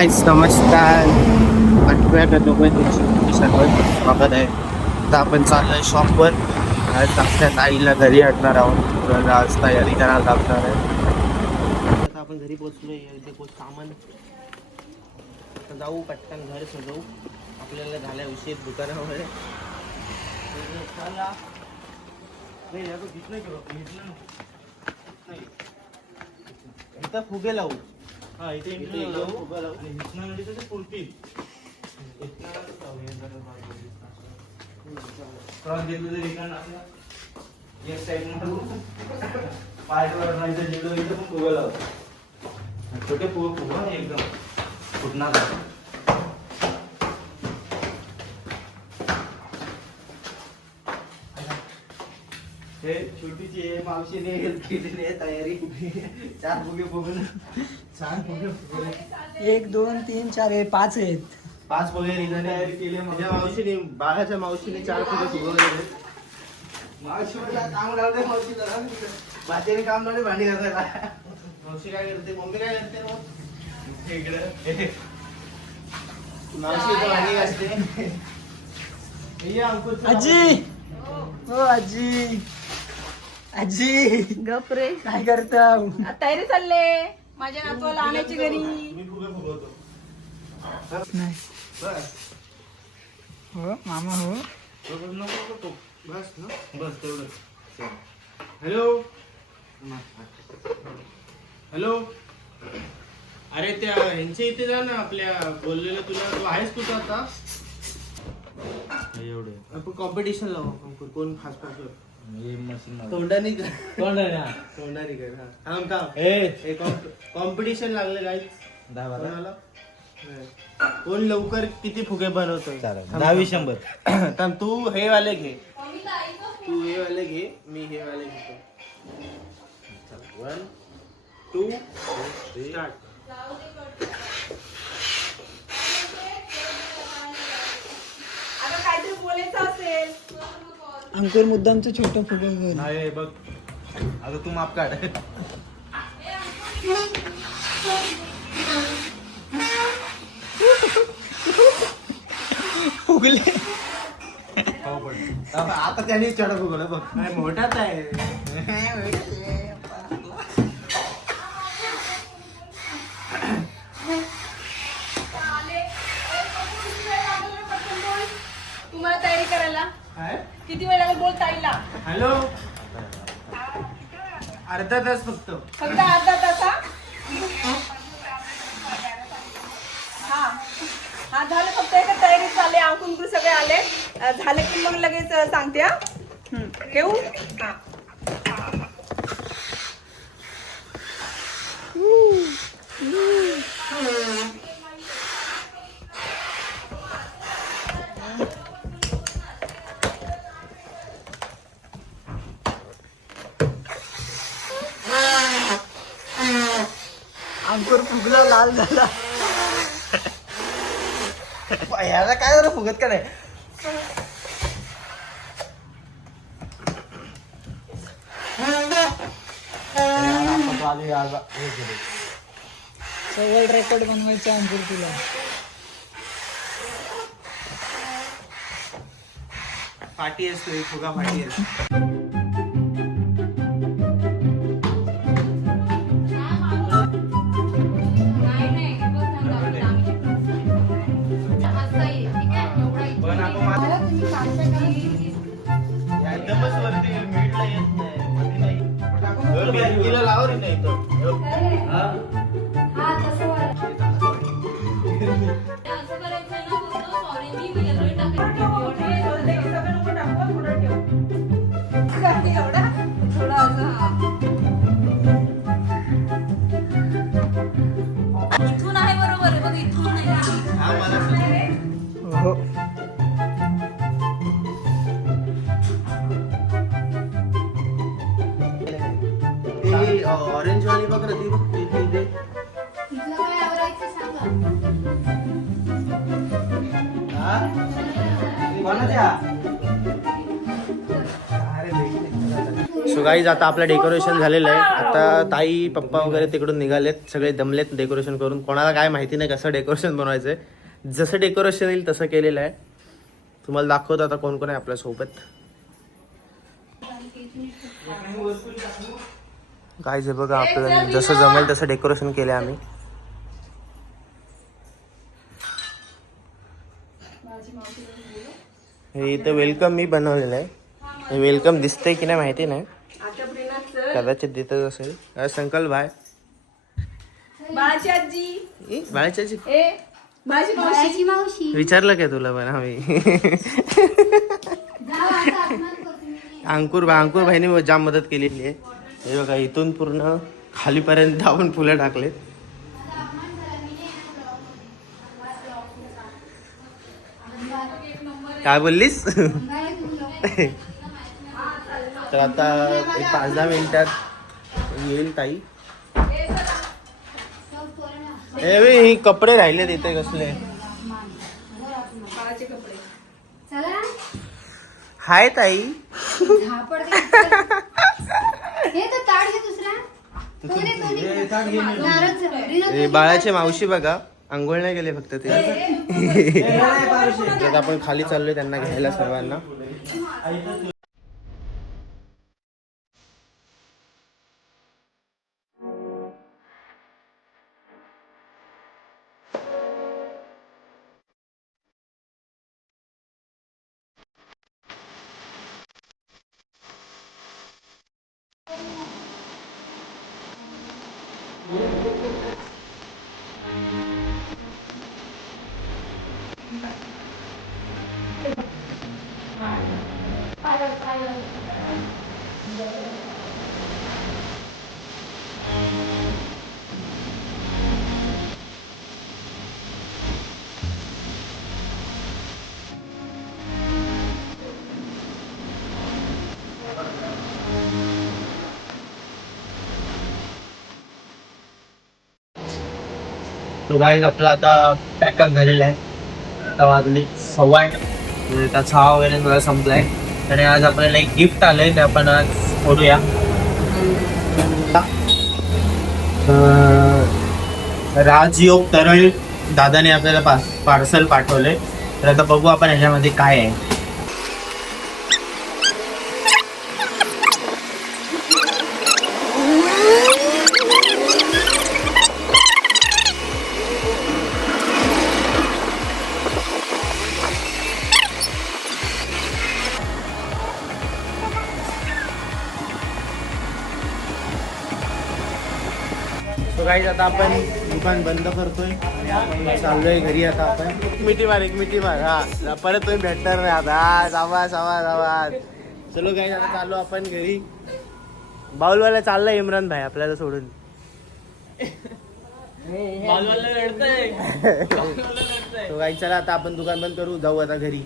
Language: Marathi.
गाइस नमस्कार. आठव्या गणपतीची सर्व स्वागत आहे. आता आपण चाललोय शॉपवर. आज आपल्या ताईला घरी आणणार आहोत, तर आज तयारी करायला लागणार आहे. आता आपण घरी पोहोचलोय. इथे खूप सामान. आता जाऊ पटकन घर सजवू. आपल्याला झाल्या उशीर दुकानामध्ये. चला नाही यार घेत नाही नाही इथं फुगे लावू. हा इथे फुगे लावू. हिसनामध्ये तर पुरतील. क्रॉस घेतलं तरी रिकाण आपल्या एक साईड पायवर नाही तर जिकडं इथं पण फुगे लावू. छोटे फुगे एकदम फुटणार. हे छोटीची मावशीने हेल्प केलेली आहे तयारी. 4 फुगे बघून 4 फुगे 1 2 3 4 हे 5 आहेत. 5 फुगे निघाले तयारी केली. माझ्या मावशीने बाळाच्या मावशीने 4 फुगे फुगवले. मावशीला काम लावते. मावशी जरा बातेने काम लावले भांडी घासायला. मावशी काय करते, मम्मी काय करते मग इकडे मावशी भांडी घासते. आजी हो आजी आजी गप रे. काय करता? तयारी चालले माझ्या नातवाला आणायची घरी. मी फुगे फुगवतो. नाही बस हो मामा हो. बस ना बस तेवढं. Hello hello. अरे त्या ह्यांच्या इथे जा ना. आपल्या बोललेलं तुला. तू आहेस कुठं आता? एवढे आपण कॉम्पिटिशन लावू. कोण फास्ट फास्ट तोंडानी तोंडानी कर. थांब थांब. कॉम्पिटिशन लागले गाईज. कोणाला कोण लवकर किती फुगे बनवतो. 10-20 थांब. तू हे वाले घे. तू हे वाले घे. मी हे वाले घेतो. 1 2 स्टार्ट. काहीतरी बोलायचं असेल. अंकुर मुद्दामचं छोटं फुगं घेऊन. नाही बघ आता तू माप काढ. फुगले. आता त्याने चढ फुगवलं बघ. काय मोठाच आहे. तुम्हाला तयारी करायला काय किती वेळ लागेल बोल ताईला. हॅलो. अर्धा तास फक्त. फक्त अर्धा तासा. हा हा झालं. फक्त एका तयारी चालले. अंकुर सगळे आले. झालं की मग लगेच सांगते. हा ठेवू. हा अंकुर फुगला लाल झाला. ह्याला काय झालं फुगत का नाही. वर्ल्ड रेकॉर्ड बनवायचा अंकुर तुला. पार्टी असतो एक फुगा पार्टी असतो. पण एकदमच वरती मीठला येत नाही. बँकीला लाव रे नाही तर. इथून आहे बरोबर आहे. बघ इथून नाही. हा मला हो ऑरेंज वाली बघ ना. ती बघ ती कोणाच्या. सो गाईज आता आपलं डेकोरेशन झालेलं आहे. आता ताई पप्पा वगैरे तिकडून निघालेत, सगळे दमलेत डेकोरेशन करून. कोणाला काय माहिती नाही कसं डेकोरेशन बनवायचंय. जसं डेकोरेशन येईल तसं केलेलं आहे. तुम्हाला दाखवतो आता कोण कोण आहे आपल्या सोबत. गाईज हे बघा, आपलं जसं जमेल तसं डेकोरेशन केलं आम्ही. हे इथं वेलकम मी बनवलेलं आहे. हे वेलकम दिसतंय की नाही माहिती नाही, कदाचित देतच असेल. संकल्प भाई, बाळाची आजी, बाळाची आजी ए बाळाची मावशी. विचारलं काय तुला पण आम्ही. अंकुर भाईने जाम मदत केलेली आहे. हे बघा, इथून पूर्ण खालीपर्यंत आपण फुलं टाकलेत. काय बोललीस? तर आता एक 5-10 मिनिटात येईल ताई. हे कपडे राहिले तिथे कसले हाय ताई. बाळाची मावशी बघा, आंघोळ नाही गेले फक्त ते. आता आपण खाली चाललोय त्यांना घ्यायला सर्वांना. तो गाईज आपला आता पॅकअप झालेला आहे. आता वाजली 8:15. त्याचा चहा वगैरे सगळं संपलाय. आणि आज आपल्याला एक गिफ्ट आलंय, ते आपण आज फोडूया. राजयोग तरळ दादाने आपल्याला पार्सल पाठवलंय. तर आता बघू आपण ह्याच्यामध्ये काय आहे. तो गाईज आता आपण दुकान बंद करतोय आणि आपण चाललोय घरी. आता आपण एक मिठी मार. हा, परत तुम्ही भेटणार नाही आता. आवाज. चलो गाईज, आता चाललो आपण घरी. बाउलवाला चाललाय इम्रान भाई आपल्याला सोडून. तो गाईज चला आता आपण दुकान बंद करू, जाऊ आता घरी.